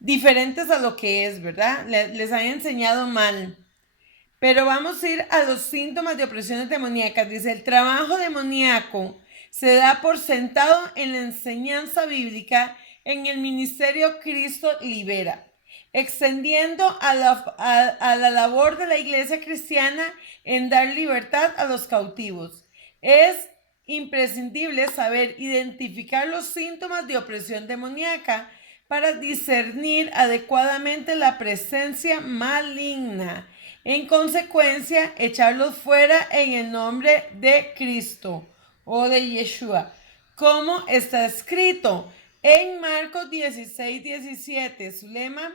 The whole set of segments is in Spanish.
diferentes a lo que es, ¿verdad? Les han enseñado mal. Pero vamos a ir a los síntomas de opresiones demoníacas. Dice, el trabajo demoníaco se da por sentado en la enseñanza bíblica en el ministerio Cristo Libera, extendiendo a la labor de la iglesia cristiana en dar libertad a los cautivos. Es imprescindible saber identificar los síntomas de opresión demoníaca para discernir adecuadamente la presencia maligna. En consecuencia, echarlos fuera en el nombre de Cristo o de Yeshua, como está escrito en Marcos 16:17. Zulema.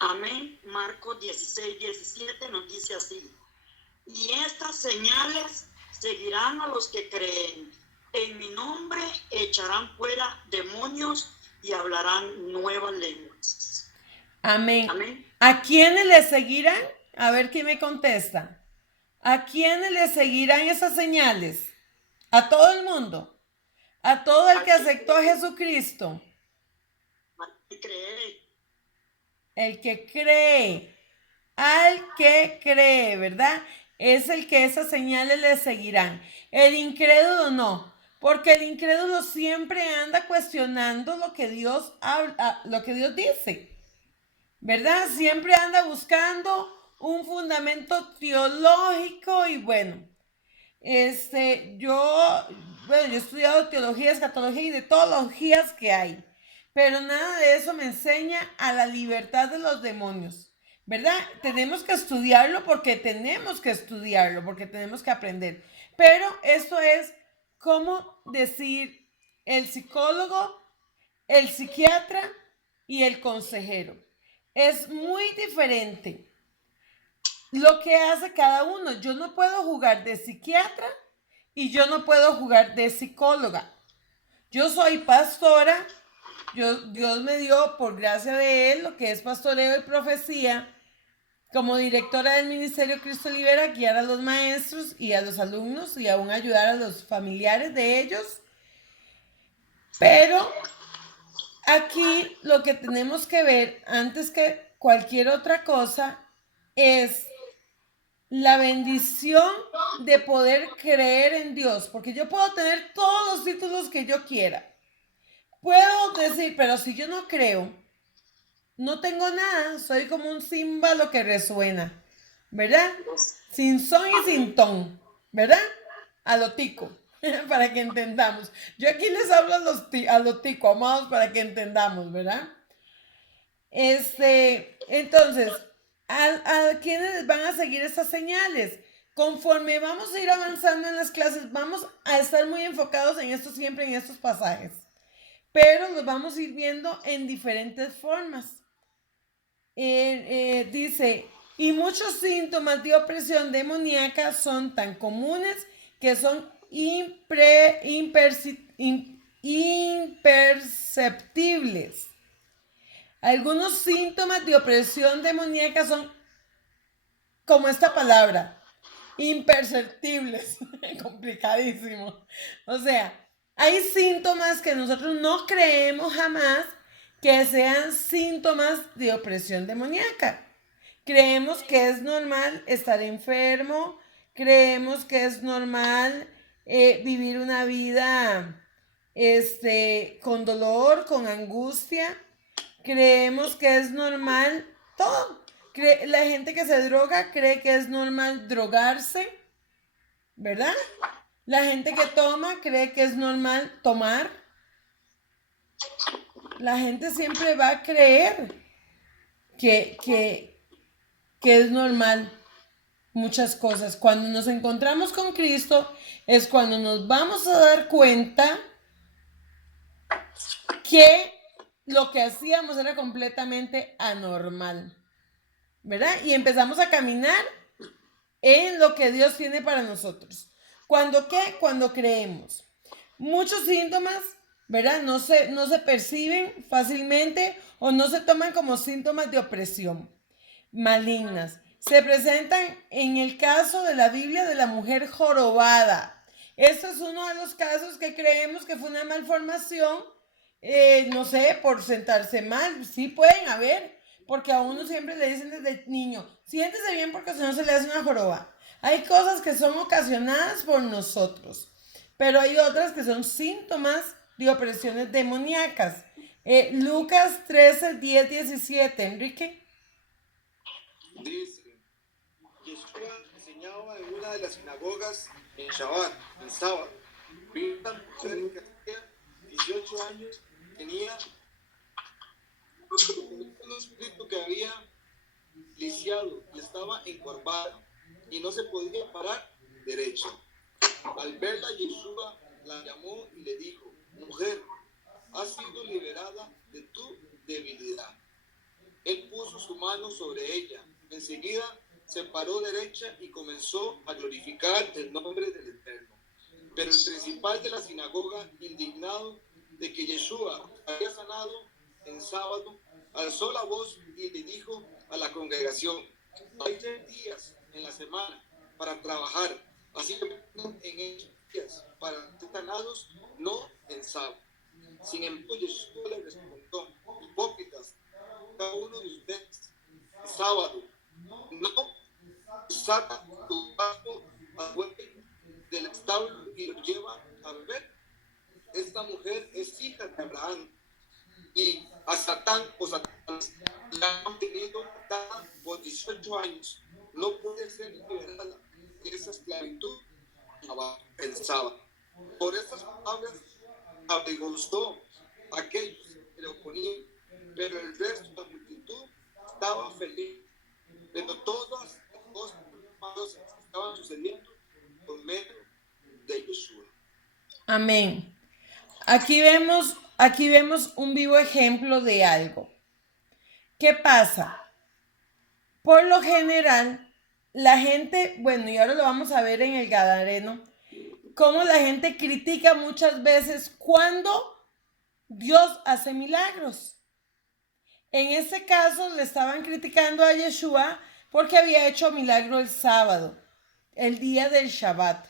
Amén. Marcos 16:17 nos dice así: y estas señales seguirán a los que creen. En mi nombre echarán fuera demonios y hablarán nuevas lenguas. Amén. Amén. ¿A quiénes les seguirán? A ver quién me contesta. ¿A quiénes les seguirán esas señales? A todo el mundo. A todo el que aceptó a Jesucristo. El que cree. Al que cree, ¿verdad? Es el que esas señales le seguirán. El incrédulo no. Porque el incrédulo siempre anda cuestionando lo que Dios habla, lo que Dios dice. ¿Verdad? Siempre anda buscando un fundamento teológico y bueno. Yo he estudiado teología, escatología y de teologías que hay, pero nada de eso me enseña a la libertad de los demonios, ¿verdad? Tenemos que estudiarlo porque tenemos que estudiarlo, porque tenemos que aprender, pero esto es como decir el psicólogo, el psiquiatra y el consejero. Es muy diferente lo que hace cada uno. Yo no puedo jugar de psiquiatra y yo no puedo jugar de psicóloga. Yo soy pastora, Dios me dio por gracia de Él lo que es pastoreo y profecía. Como directora del Ministerio Cristo Libera, guiar a los maestros y a los alumnos y aún ayudar a los familiares de ellos. Pero aquí lo que tenemos que ver antes que cualquier otra cosa es la bendición de poder creer en Dios, porque yo puedo tener todos los títulos que yo quiera. Puedo decir, pero si yo no creo, no tengo nada, soy como un címbalo que resuena, ¿verdad? Sin son y sin ton, ¿verdad? A lo tico, para que entendamos. Yo aquí les hablo a lo tico, amados, para que entendamos, ¿verdad? Entonces, ¿a quiénes les van a seguir estas señales? Conforme vamos a ir avanzando en las clases, vamos a estar muy enfocados en esto siempre, en estos pasajes. Pero los vamos a ir viendo en diferentes formas. Dice, y muchos síntomas de opresión demoníaca son tan comunes que son imperceptibles. Algunos síntomas de opresión demoníaca son como esta palabra, imperceptibles, complicadísimo. O sea, hay síntomas que nosotros no creemos jamás que sean síntomas de opresión demoníaca. Creemos que es normal estar enfermo, creemos que es normal vivir una vida con dolor, con angustia. Creemos que es normal todo. La gente que se droga cree que es normal drogarse, ¿verdad? La gente que toma cree que es normal tomar. La gente siempre va a creer que es normal muchas cosas. Cuando nos encontramos con Cristo es cuando nos vamos a dar cuenta que lo que hacíamos era completamente anormal, ¿verdad? Y empezamos a caminar en lo que Dios tiene para nosotros. ¿Cuándo qué? Cuando creemos. Muchos síntomas, ¿verdad? No se perciben fácilmente o no se toman como síntomas de opresión malignas. Se presentan en el caso de la Biblia de la mujer jorobada. Este es uno de los casos que creemos que fue una malformación no sé, por sentarse mal, sí pueden haber, porque a uno siempre le dicen desde niño, siéntese bien porque si no se le hace una joroba. Hay cosas que son ocasionadas por nosotros, pero hay otras que son síntomas de opresiones demoníacas. Lucas 13, 10, 17, Enrique. Dice, Yeshua enseñaba en una de las sinagogas en Shabbat, en sábado. Vino una mujer que tenía 18 años, tenía un espíritu que había lisiado y estaba encorvada y no se podía parar derecha. Al verla, Yeshua la llamó y le dijo, mujer, has sido liberada de tu debilidad. Él puso su mano sobre ella. Enseguida se paró derecha y comenzó a glorificar el nombre del Eterno. Pero el principal de la sinagoga, indignado de que Yeshua había sanado en sábado, alzó la voz y le dijo a la congregación, hay 3 días en la semana para trabajar, así que en esos días para ser sanados, no en sábado. Sin embargo, Yeshua le respondió, hipócritas, cada uno de ustedes, sábado, no saca tu pasto al buey del establo y lo lleva a beber. Esta mujer es hija de Abraham y a Satán o Satanás la han tenido atada por 18 años. No puede ser liberada de esa esclavitud el sábado. Por esas palabras avergonzó a aquellos que le oponían, pero el resto de la multitud estaba feliz. Pero todas las cosas malas estaban sucediendo por medio de Yeshua. Amén. Aquí vemos un vivo ejemplo de algo. ¿Qué pasa? Por lo general, la gente, bueno, y ahora lo vamos a ver en el Gadareno, cómo la gente critica muchas veces cuando Dios hace milagros. En este caso le estaban criticando a Yeshua porque había hecho milagro el sábado, el día del Shabbat.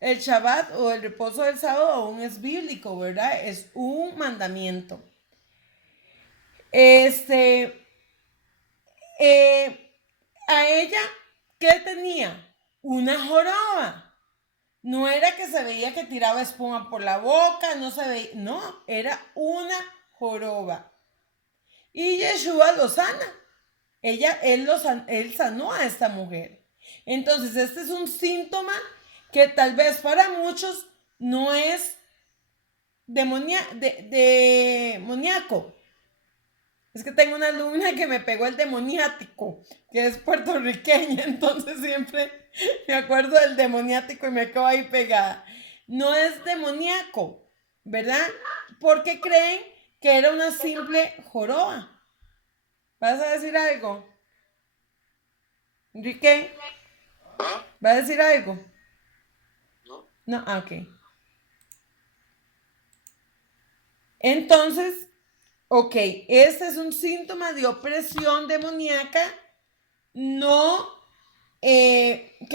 El Shabbat o el reposo del sábado aún es bíblico, ¿verdad? Es un mandamiento. A ella, ¿qué tenía? Una joroba. No era que se veía que tiraba espuma por la boca, no se veía, no, era una joroba. Y Yeshua lo sana. Él sanó a esta mujer. Entonces, este es un síntoma que tal vez para muchos no es demoníaco. Es que tengo una alumna que me pegó el demoniático, que es puertorriqueña, entonces siempre me acuerdo del demoniático y me quedo ahí pegada. No es demoníaco, ¿verdad? Porque creen que era una simple joroba. ¿Vas a decir algo? Enrique, ¿vas a decir algo? No, ok. Entonces, ok, este es un síntoma de opresión demoníaca, que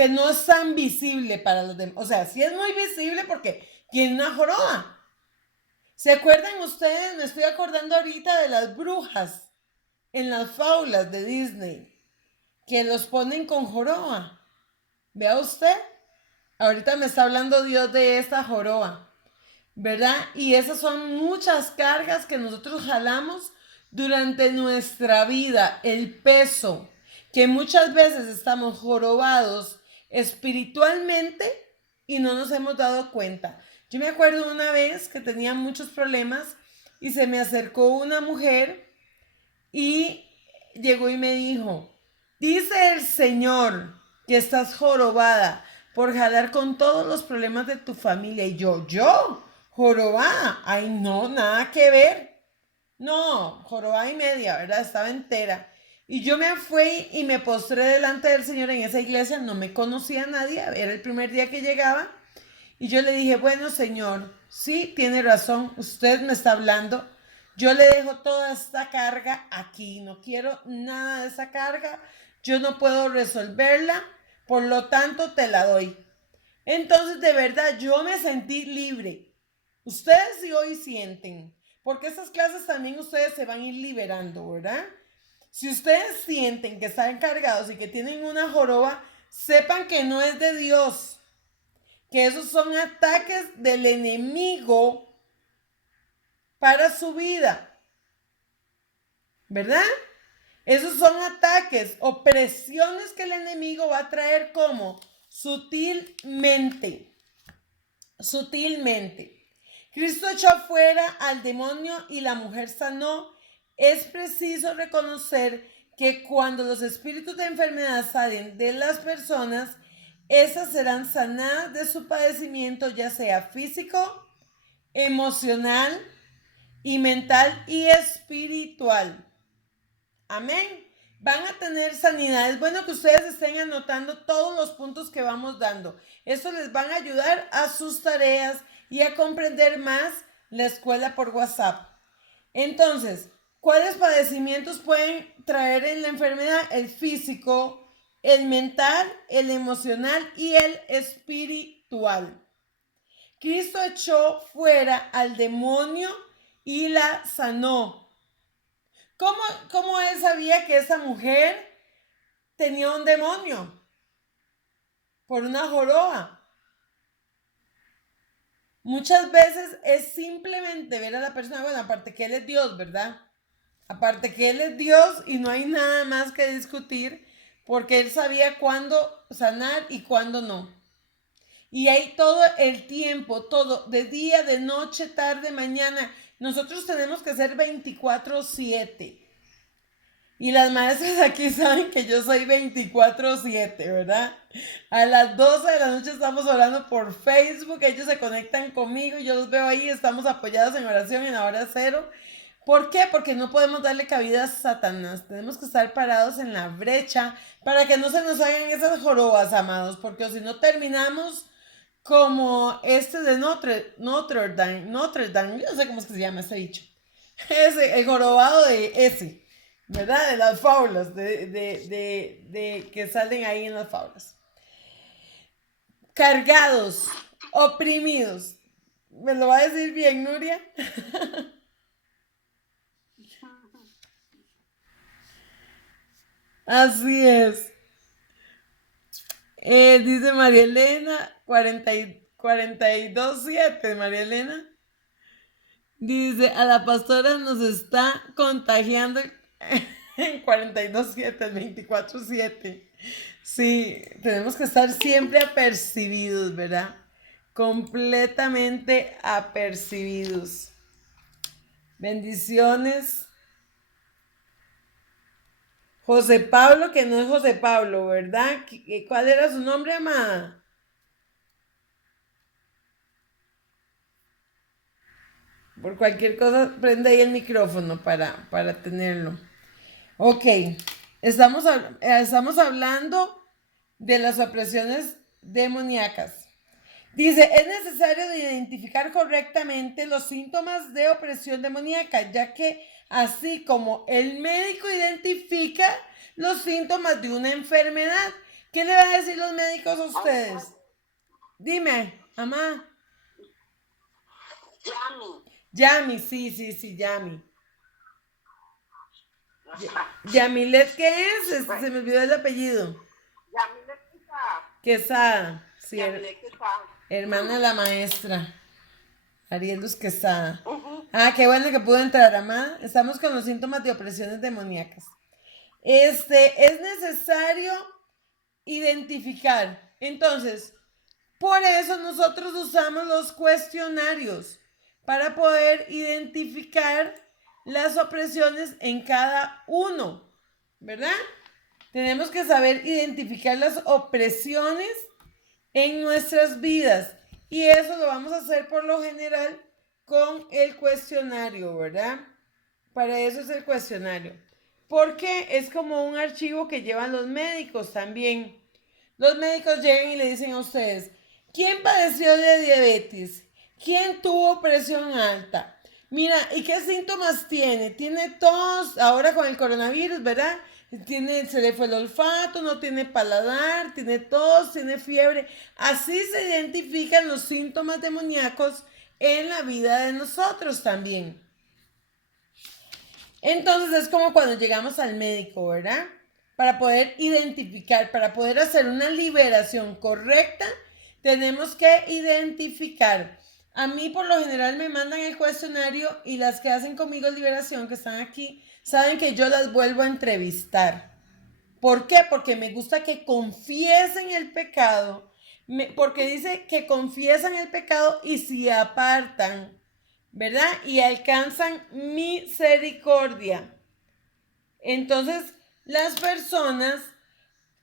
no es tan visible para los demás. O sea, sí es muy visible porque tiene una joroba. ¿Se acuerdan ustedes? Me estoy acordando ahorita de las brujas en las fábulas de Disney, que los ponen con joroba. ¿Vea usted? Ahorita me está hablando Dios de esta joroba, ¿verdad? Y esas son muchas cargas que nosotros jalamos durante nuestra vida, el peso, que muchas veces estamos jorobados espiritualmente y no nos hemos dado cuenta. Yo me acuerdo una vez que tenía muchos problemas y se me acercó una mujer y llegó y me dijo, dice el Señor que estás jorobada por jalar con todos los problemas de tu familia. Y yo, jorobada, ay no, nada que ver. No, jorobada y media, ¿verdad? Estaba entera. Y yo me fui y me postré delante del Señor en esa iglesia, no me conocía a nadie, era el primer día que llegaba. Y yo le dije, bueno, Señor, sí, tiene razón, usted me está hablando. Yo le dejo toda esta carga aquí, no quiero nada de esa carga, yo no puedo resolverla, por lo tanto te la doy. Entonces, de verdad, yo me sentí libre. Ustedes sí hoy sienten, porque estas clases también ustedes se van a ir liberando, ¿verdad? Si ustedes sienten que están cargados y que tienen una joroba, sepan que no es de Dios, que esos son ataques del enemigo para su vida, ¿verdad? Esos son ataques, opresiones que el enemigo va a traer como sutilmente. Cristo echó fuera al demonio y la mujer sanó. Es preciso reconocer que cuando los espíritus de enfermedad salen de las personas, esas serán sanadas de su padecimiento, ya sea físico, emocional y mental y espiritual. Amén. Van a tener sanidad. Es bueno que ustedes estén anotando todos los puntos que vamos dando. Eso les van a ayudar a sus tareas y a comprender más la escuela por WhatsApp. Entonces, ¿cuáles padecimientos pueden traer en la enfermedad? El físico, el mental, el emocional y el espiritual. Cristo echó fuera al demonio y la sanó. ¿Cómo él sabía que esa mujer tenía un demonio? Por una joroba. Muchas veces es simplemente ver a la persona, bueno, aparte que Él es Dios, ¿verdad? Aparte que Él es Dios y no hay nada más que discutir, porque Él sabía cuándo sanar y cuándo no. Y hay todo el tiempo, todo, de día, de noche, tarde, mañana. Nosotros tenemos que ser 24/7. Y las maestras aquí saben que yo soy 24/7, ¿verdad? A las 12 de la noche estamos orando por Facebook, ellos se conectan conmigo, yo los veo ahí, estamos apoyados en oración en la hora cero. ¿Por qué? Porque no podemos darle cabida a Satanás. Tenemos que estar parados en la brecha para que no se nos hagan esas jorobas, amados, porque si no terminamos como este de Notre Dame, yo no sé cómo es que se llama ese bicho. Ese, el jorobado de ese, ¿verdad? De las faulas, de que salen ahí en las faulas. Cargados, oprimidos. ¿Me lo va a decir bien, Nuria? Así es. Dice María Elena, 42/7, María Elena. Dice, a la pastora nos está contagiando en 42/7, 24/7. Sí, tenemos que estar siempre apercibidos, ¿verdad? Completamente apercibidos. Bendiciones. José Pablo, que no es José Pablo, ¿verdad? ¿Cuál era su nombre, amada? Por cualquier cosa, prende ahí el micrófono para tenerlo. Ok, estamos hablando de las opresiones demoníacas. Dice, es necesario identificar correctamente los síntomas de opresión demoníaca, ya que así como el médico identifica los síntomas de una enfermedad, ¿qué le van a decir los médicos a ustedes? Dime, mamá. Yami, sí, Yami. Yamilet, ¿qué es? Se me olvidó el apellido. Yamilet Quesada. Sí, Quesada. hermana de la maestra. Ariel Luz Quesada. Ah, qué bueno que pudo entrar, amada. Estamos con los síntomas de opresiones demoníacas. Es necesario identificar. Entonces, por eso nosotros usamos los cuestionarios para poder identificar las opresiones en cada uno, ¿verdad? Tenemos que saber identificar las opresiones en nuestras vidas y eso lo vamos a hacer por lo general con el cuestionario, ¿verdad? Para eso es el cuestionario. Porque es como un archivo que llevan los médicos también. Los médicos llegan y le dicen a ustedes, ¿quién padeció de diabetes? ¿Quién tuvo presión alta? Mira, ¿y qué síntomas tiene? Tiene tos, ahora con el coronavirus, ¿verdad? Se le fue el olfato, no tiene paladar, tiene tos, tiene fiebre. Así se identifican los síntomas demoníacos en la vida de nosotros también. Entonces es como cuando llegamos al médico, ¿verdad? Para poder identificar, para poder hacer una liberación correcta, tenemos que identificar. A mí por lo general me mandan el cuestionario y las que hacen conmigo liberación, que están aquí, saben que yo las vuelvo a entrevistar. ¿Por qué? Porque me gusta que confiesen el pecado, porque dice que confiesan el pecado y se apartan, ¿verdad? Y alcanzan misericordia. Entonces, las personas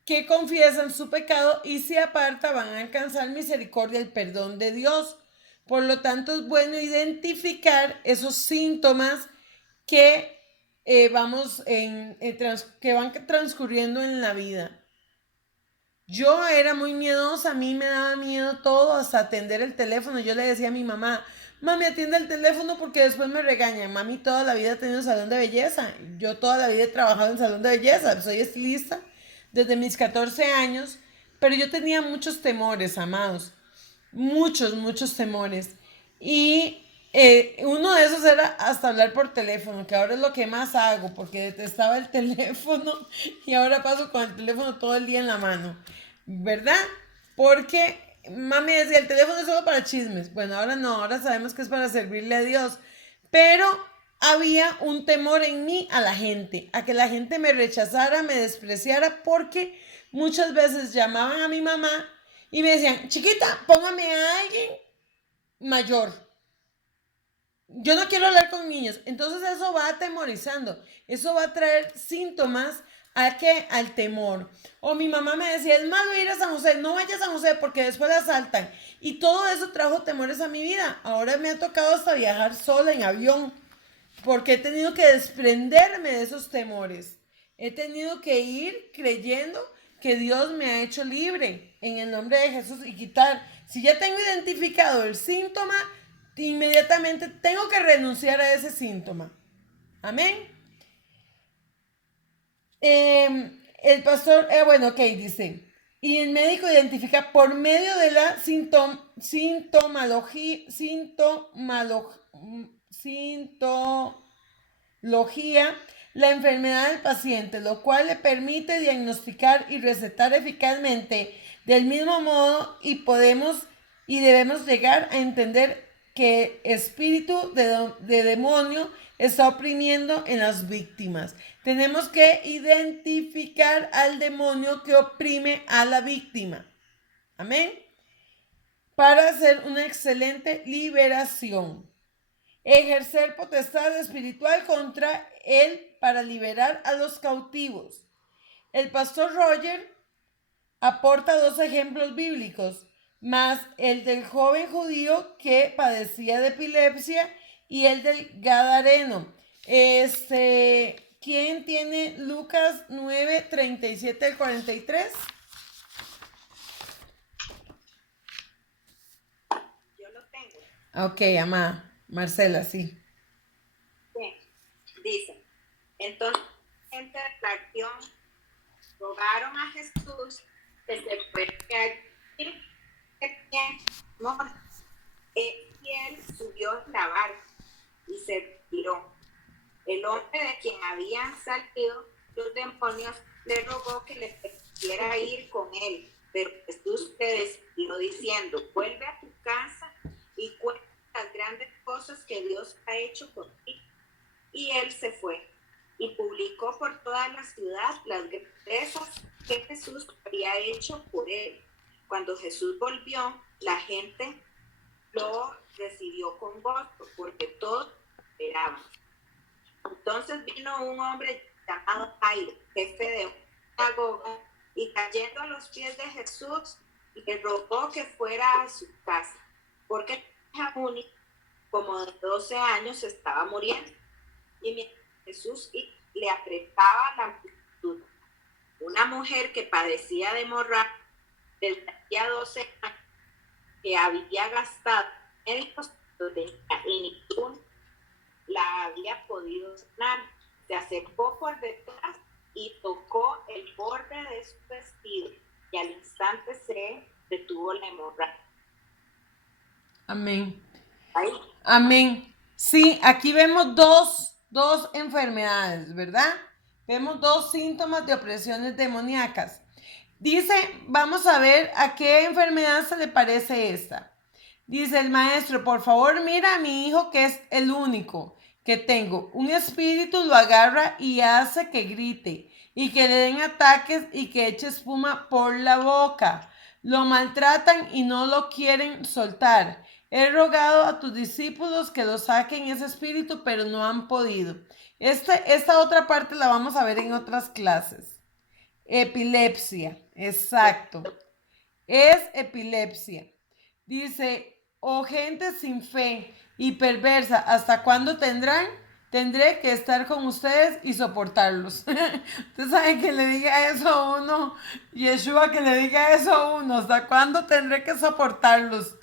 que confiesan su pecado y se apartan van a alcanzar misericordia, el perdón de Dios. Por lo tanto, es bueno identificar esos síntomas que que van transcurriendo en la vida. Yo era muy miedosa, a mí me daba miedo todo, hasta atender el teléfono. Yo le decía a mi mamá, mami, atiende el teléfono porque después me regañan. Mami toda la vida ha tenido salón de belleza. Yo toda la vida he trabajado en salón de belleza. Soy estilista desde mis 14 años. Pero yo tenía muchos temores, amados. Muchos temores. Y uno de esos era hasta hablar por teléfono, que ahora es lo que más hago, porque detestaba el teléfono y ahora paso con el teléfono todo el día en la mano, ¿verdad? Porque mami decía, el teléfono es solo para chismes. Bueno, ahora no, ahora sabemos que es para servirle a Dios. Pero había un temor en mí a la gente, a que la gente me rechazara, me despreciara, porque muchas veces llamaban a mi mamá y me decían, chiquita, póngame a alguien mayor. Yo no quiero hablar con niños. Entonces eso va atemorizando. Eso va a traer síntomas al temor. O mi mamá me decía, es malo ir a San José, no vayas a San José porque después la asaltan. Y todo eso trajo temores a mi vida. Ahora me ha tocado hasta viajar sola en avión porque he tenido que desprenderme de esos temores. He tenido que ir creyendo que Dios me ha hecho libre en el nombre de Jesús y quitar. Si ya tengo identificado el síntoma, inmediatamente tengo que renunciar a ese síntoma. Amén. El pastor, bueno, ok, dice. Y el médico identifica por medio de la sintomología la enfermedad del paciente, lo cual le permite diagnosticar y recetar eficazmente. Del mismo modo, y debemos llegar a entender que el espíritu de demonio está oprimiendo en las víctimas. Tenemos que identificar al demonio que oprime a la víctima. Amén. Para hacer una excelente liberación. Ejercer potestad espiritual contra él para liberar a los cautivos. El pastor Roger aporta 2 ejemplos bíblicos, más el del joven judío que padecía de epilepsia y el del gadareno. ¿Quién tiene Lucas 9, 37 al 43? Yo lo tengo. Ok, amada. Marcela, sí. Bien. Dice, entonces la gente de la región rogaron a Jesús que se fuera a ir y él subió en la barca y se retiró. El hombre de quien habían salido los demonios le rogó que le permitiera ir con él, pero Jesús le despidió diciendo, vuelve a tu casa y cuenta las grandes cosas que Dios ha hecho contigo. Y él se fue y publicó por toda la ciudad las grandezas que Jesús había hecho por él. Cuando Jesús volvió, la gente lo recibió con gozo porque todos esperaban. Entonces vino un hombre llamado Jairo, jefe de una sinagoga, y cayendo a los pies de Jesús, le rogó que fuera a su casa, porque su hija única, como de 12 años, estaba muriendo. Y mientras Jesús le apretaba la multitud, una mujer que padecía de hemorragia desde hacía 12 años, que había gastado médicos y ninguno la había podido sanar, se acercó por detrás y tocó el borde de su vestido y al instante se detuvo la hemorragia. Amén. Ahí. Amén. Sí, aquí vemos dos enfermedades, ¿verdad? Vemos dos síntomas de opresiones demoníacas. Dice, vamos a ver a qué enfermedad se le parece esta. Dice el maestro, por favor mira a mi hijo que es el único que tengo. Un espíritu lo agarra y hace que grite y que le den ataques y que eche espuma por la boca. Lo maltratan y no lo quieren soltar. He rogado a tus discípulos que lo saquen ese espíritu, pero no han podido. Esta otra parte la vamos a ver en otras clases. Epilepsia, exacto. Es epilepsia. Dice, oh gente sin fe y perversa, ¿hasta cuándo tendrán? Tendré que estar con ustedes y soportarlos. Ustedes saben que le diga eso a uno, Yeshua, que le diga eso a uno, ¿hasta cuándo tendré que soportarlos?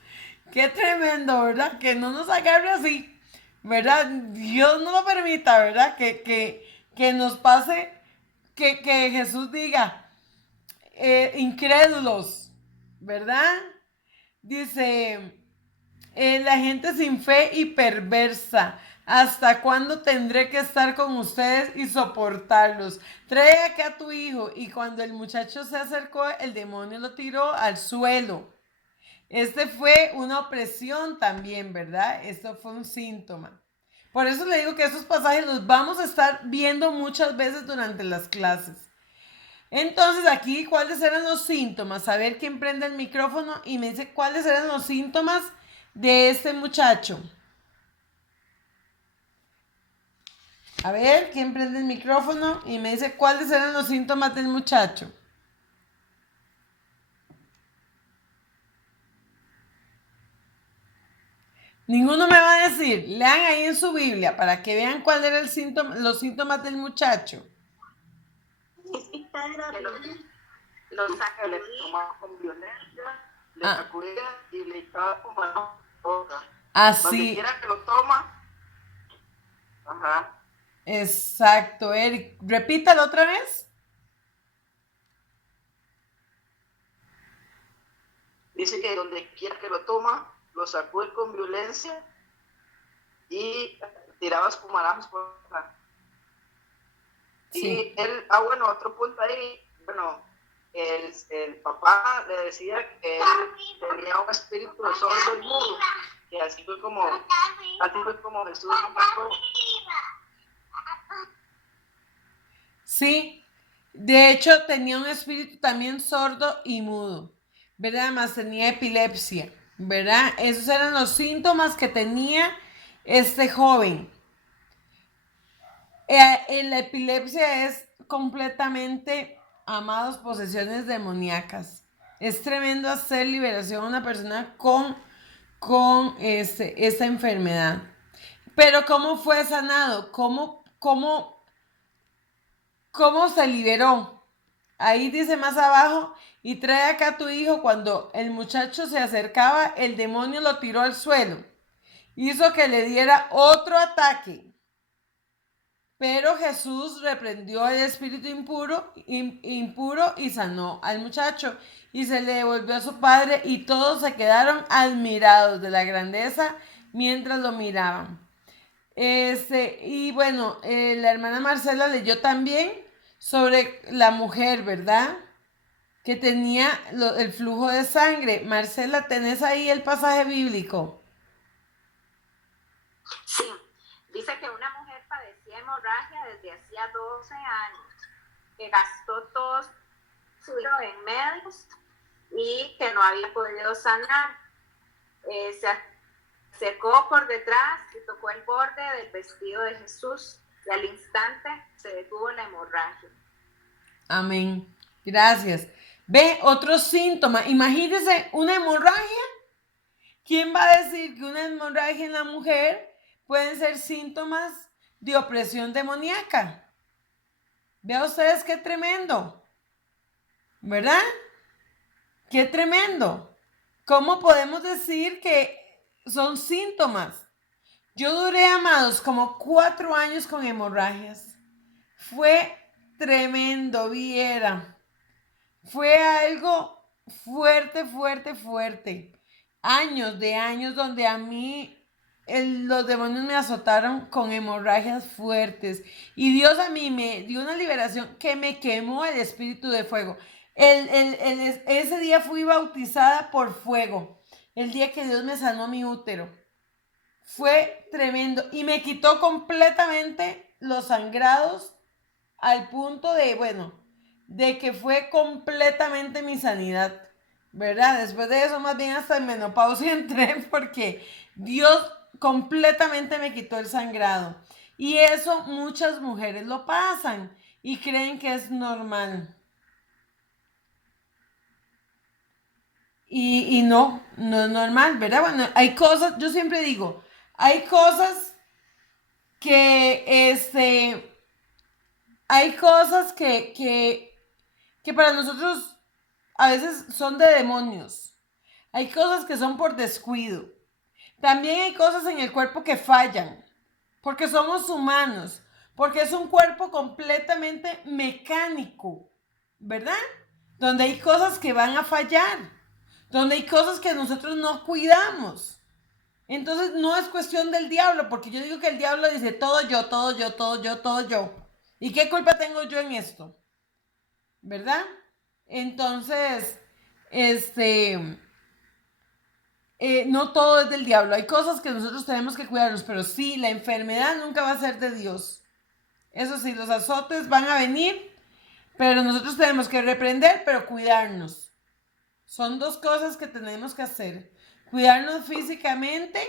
Qué tremendo, ¿verdad? Que no nos agarre así, ¿verdad? Dios no lo permita, ¿verdad? Que nos pase, que Jesús diga, incrédulos, ¿verdad? Dice, la gente sin fe y perversa. ¿Hasta cuándo tendré que estar con ustedes y soportarlos? Trae acá a tu hijo. Y cuando el muchacho se acercó, el demonio lo tiró al suelo. Este fue una opresión también, ¿verdad? Esto fue un síntoma. Por eso le digo que esos pasajes los vamos a estar viendo muchas veces durante las clases. Entonces aquí, ¿cuáles eran los síntomas? A ver quién prende el micrófono y me dice cuáles eran los síntomas de este muchacho. A ver, ¿quién prende el micrófono y me dice cuáles eran los síntomas del muchacho? Ninguno me va a decir. Lean ahí en su Biblia para que vean cuál era el síntoma, los síntomas del muchacho. Los ángeles tomaban con violencia, le sacudían y le echaban como en la boca. Así. Donde quiera que lo toma. Ajá. Exacto, Eric. Repítalo otra vez. Dice que donde quiera que lo toma, lo sacude con violencia y tiraba espumarajos por acá. Sí. Y él, bueno, otro punto ahí, bueno, el papá le decía que él tenía un espíritu de sordo y mudo, que así fue como Jesús lo sacó. Sí, de hecho tenía un espíritu también sordo y mudo, ¿verdad? Además tenía epilepsia, ¿verdad? Esos eran los síntomas que tenía este joven. La epilepsia es completamente, amados, posesiones demoníacas. Es tremendo hacer liberación a una persona con esta enfermedad. Pero ¿cómo fue sanado? ¿Cómo se liberó? Ahí dice más abajo, y trae acá a tu hijo. Cuando el muchacho se acercaba, el demonio lo tiró al suelo. Hizo que le diera otro ataque. Pero Jesús reprendió el espíritu impuro y sanó al muchacho. Y se le devolvió a su padre y todos se quedaron admirados de la grandeza mientras lo miraban. Y bueno, la hermana Marcela leyó también sobre la mujer, ¿verdad? Que tenía el flujo de sangre. Marcela, ¿tenés ahí el pasaje bíblico? Sí, dice que una mujer padecía hemorragia desde hacía 12 años, que gastó todo su dinero en médicos y que no había podido sanar. Se acercó por detrás y tocó el borde del vestido de Jesús y al instante se detuvo la hemorragia. Amén. Gracias. Ve, otro síntoma. Imagínense una hemorragia. ¿Quién va a decir que una hemorragia en la mujer pueden ser síntomas de opresión demoníaca? Vean ustedes qué tremendo, ¿verdad? Qué tremendo. ¿Cómo podemos decir que son síntomas? Yo duré, amados, como 4 años con hemorragias. Fue tremendo, viera. Fue algo fuerte, fuerte, fuerte. Años donde a mí los demonios me azotaron con hemorragias fuertes. Y Dios a mí me dio una liberación que me quemó el espíritu de fuego. Ese día fui bautizada por fuego. El día que Dios me sanó mi útero. Fue tremendo. Y me quitó completamente los sangrados al punto de, bueno, de que fue completamente mi sanidad, ¿verdad? Después de eso, más bien hasta en menopausia entré porque Dios completamente me quitó el sangrado. Y eso muchas mujeres lo pasan y creen que es normal. Y no es normal, ¿verdad? Bueno, hay cosas, yo siempre digo, hay cosas que, hay cosas que para nosotros a veces son de demonios. Hay cosas que son por descuido. También hay cosas en el cuerpo que fallan, porque somos humanos, porque es un cuerpo completamente mecánico, ¿verdad? Donde hay cosas que van a fallar, donde hay cosas que nosotros no cuidamos. Entonces no es cuestión del diablo, porque yo digo que el diablo dice todo yo, todo yo, todo yo, todo yo. ¿Y qué culpa tengo yo en esto? ¿Verdad? Entonces, no todo es del diablo. Hay cosas que nosotros tenemos que cuidarnos, pero sí, la enfermedad nunca va a ser de Dios. Eso sí, los azotes van a venir, pero nosotros tenemos que reprender, pero cuidarnos. Son dos cosas que tenemos que hacer. Cuidarnos físicamente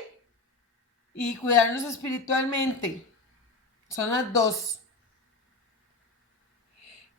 y cuidarnos espiritualmente. Son las dos.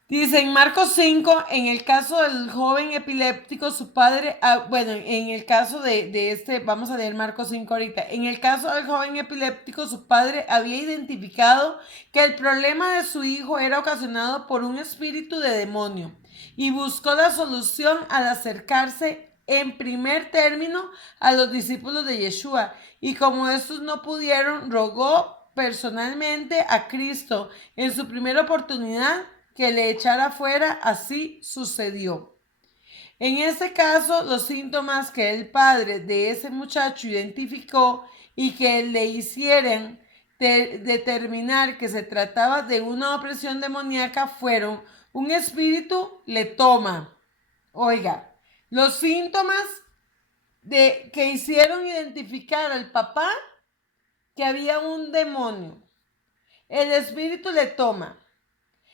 Dice en Marcos 5, en el caso del joven epiléptico, su padre, bueno, en el caso de vamos a leer Marcos 5 ahorita, en el caso del joven epiléptico, su padre había identificado que el problema de su hijo era ocasionado por un espíritu de demonio y buscó la solución al acercarse en primer término a los discípulos de Yeshua, y como estos no pudieron, rogó personalmente a Cristo en su primera oportunidad que le echara fuera. Así sucedió. En este caso, los síntomas que el padre de ese muchacho identificó y que le hicieron determinar que se trataba de una opresión demoníaca fueron: un espíritu le toma. Oiga, los síntomas que hicieron identificar al papá que había un demonio. El espíritu le toma.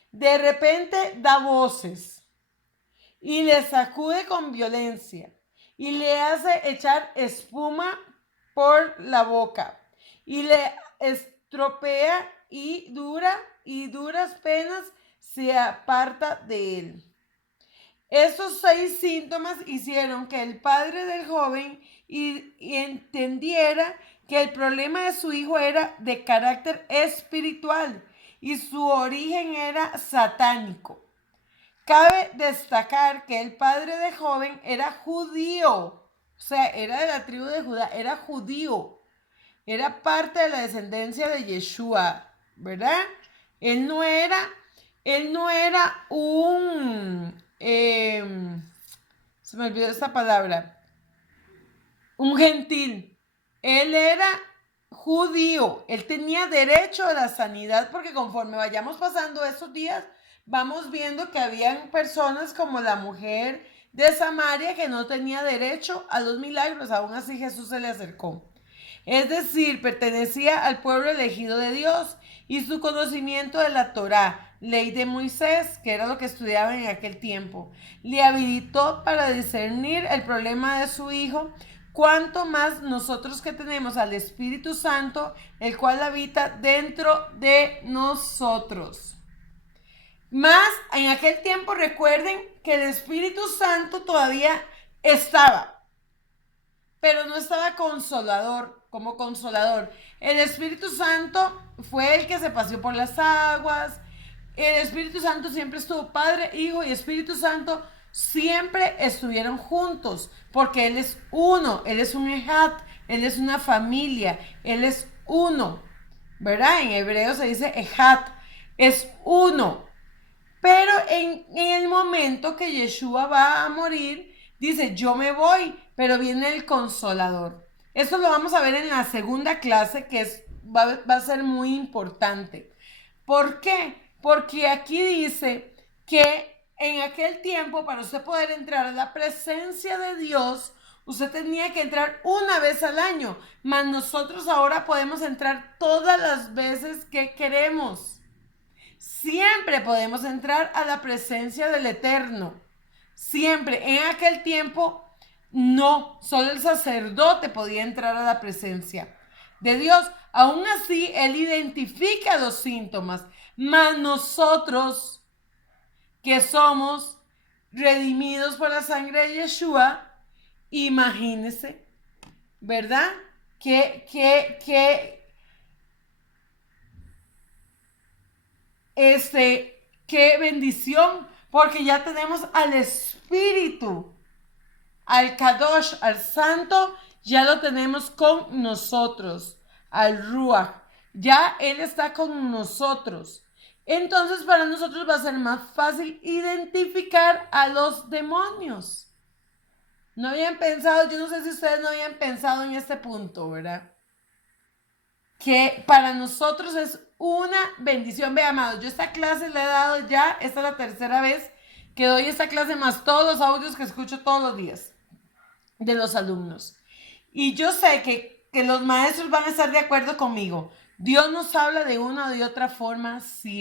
De repente da voces y le sacude con violencia y le hace echar espuma por la boca y le estropea y duras penas se aparta de él. Estos 6 síntomas hicieron que el padre del joven y entendiera que el problema de su hijo era de carácter espiritual y su origen era satánico. Cabe destacar que el padre del joven era judío, o sea, era de la tribu de Judá, era judío, era parte de la descendencia de Yeshua, ¿verdad? Él no era un, se me olvidó esta palabra, un gentil. Él era judío, él tenía derecho a la sanidad, porque conforme vayamos pasando estos días, vamos viendo que habían personas como la mujer de Samaria que no tenía derecho a los milagros. Aún así Jesús se le acercó. Es decir, pertenecía al pueblo elegido de Dios, y su conocimiento de la Torá, ley de Moisés, que era lo que estudiaban en aquel tiempo, le habilitó para discernir el problema de su hijo. Cuanto más nosotros que tenemos al Espíritu Santo, el cual habita dentro de nosotros. Más en aquel tiempo, recuerden que el Espíritu Santo todavía estaba, pero no estaba como consolador. El Espíritu Santo fue el que se paseó por las aguas. El Espíritu Santo siempre estuvo, Padre, Hijo y Espíritu Santo siempre estuvieron juntos, porque Él es uno, Él es un ejat, Él es una familia, Él es uno, ¿verdad? En hebreo se dice ejat, es uno. Pero en el momento que Yeshua va a morir, dice: yo me voy, pero viene el Consolador. Esto lo vamos a ver en la segunda clase, que va a ser muy importante. ¿Por qué? Porque aquí dice que en aquel tiempo, para usted poder entrar a la presencia de Dios, usted tenía que entrar una vez al año, mas nosotros ahora podemos entrar todas las veces que queremos. Siempre podemos entrar a la presencia del Eterno. Siempre. En aquel tiempo, no, solo el sacerdote podía entrar a la presencia de Dios. Aún así, Él identifica los síntomas, mas nosotros que somos redimidos por la sangre de Yeshua, imagínense, ¿verdad? Qué bendición, porque ya tenemos al Espíritu, al Kadosh, al Santo, ya lo tenemos con nosotros, al Ruach, ya Él está con nosotros. Entonces para nosotros va a ser más fácil identificar a los demonios. No habían pensado, yo no sé si ustedes no habían pensado en este punto, ¿verdad? Que para nosotros es una bendición. Ve, amados, yo esta clase le he dado ya, esta es la tercera vez que doy esta clase, más todos los audios que escucho todos los días de los alumnos. Y yo sé que los maestros van a estar de acuerdo conmigo. Dios nos habla de una o de otra forma siempre.